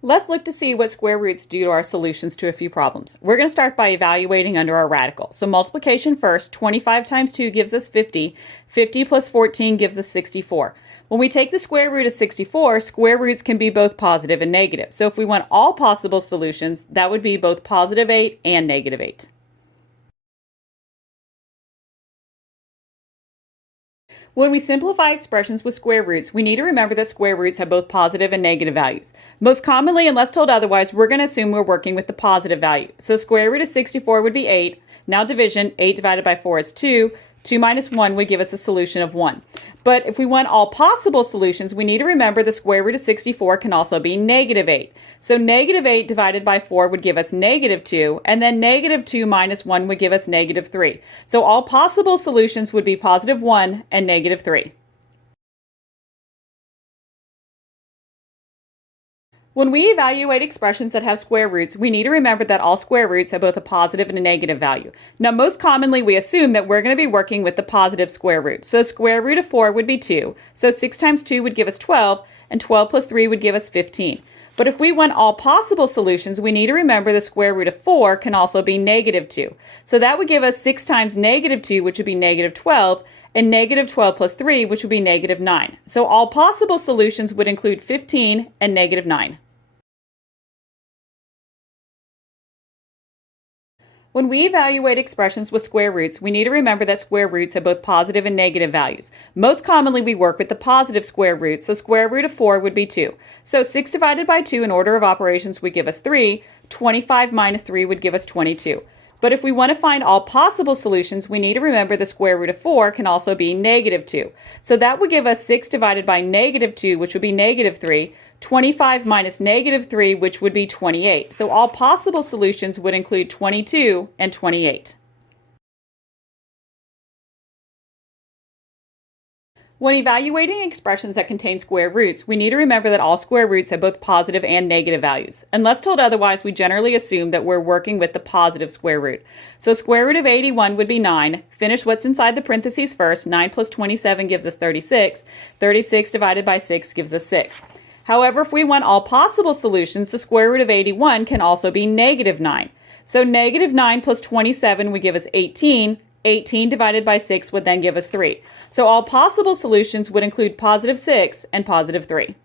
Let's look to see what square roots do to our solutions to a few problems. We're going to start by evaluating under our radical. So multiplication first, 25 times 2 gives us 50. 50 plus 14 gives us 64. When we take the square root of 64, square roots can be both positive and negative. So if we want all possible solutions, that would be both positive 8 and negative 8. When we simplify expressions with square roots, we need to remember that square roots have both positive and negative values. Most commonly, unless told otherwise, we're going to assume we're working with the positive value. So square root of 64 would be 8. Now division, 8 divided by 4 is 2. 2 minus 1 would give us a solution of 1. But if we want all possible solutions, we need to remember the square root of 64 can also be negative 8. So negative 8 divided by 4 would give us negative 2, and then negative 2 minus 1 would give us negative 3. So all possible solutions would be positive 1 and negative 3. When we evaluate expressions that have square roots, we need to remember that all square roots have both a positive and a negative value. Now, most commonly, we assume that we're going to be working with the positive square root. So square root of 4 would be 2. So 6 times 2 would give us 12, and 12 plus 3 would give us 15. But if we want all possible solutions, we need to remember the square root of 4 can also be negative 2. So that would give us 6 times negative 2, which would be negative 12, and negative 12 plus 3, which would be negative 9. So all possible solutions would include 15 and negative 9. When we evaluate expressions with square roots, we need to remember that square roots have both positive and negative values. Most commonly, we work with the positive square root, so square root of 4 would be 2. So 6 divided by 2 in order of operations would give us 3. 25 minus 3 would give us 22. But if we want to find all possible solutions, we need to remember the square root of 4 can also be negative 2. So that would give us 6 divided by negative 2, which would be negative 3, 25 minus negative 3, which would be 28. So all possible solutions would include 22 and 28. When evaluating expressions that contain square roots, we need to remember that all square roots have both positive and negative values. Unless told otherwise, we generally assume that we're working with the positive square root. So square root of 81 would be 9. Finish what's inside the parentheses first. 9 plus 27 gives us 36. 36 divided by 6 gives us 6. However, if we want all possible solutions, the square root of 81 can also be negative 9. So negative 9 plus 27 would give us 18. 18 divided by 6 would then give us 3. So all possible solutions would include positive 6 and positive 3.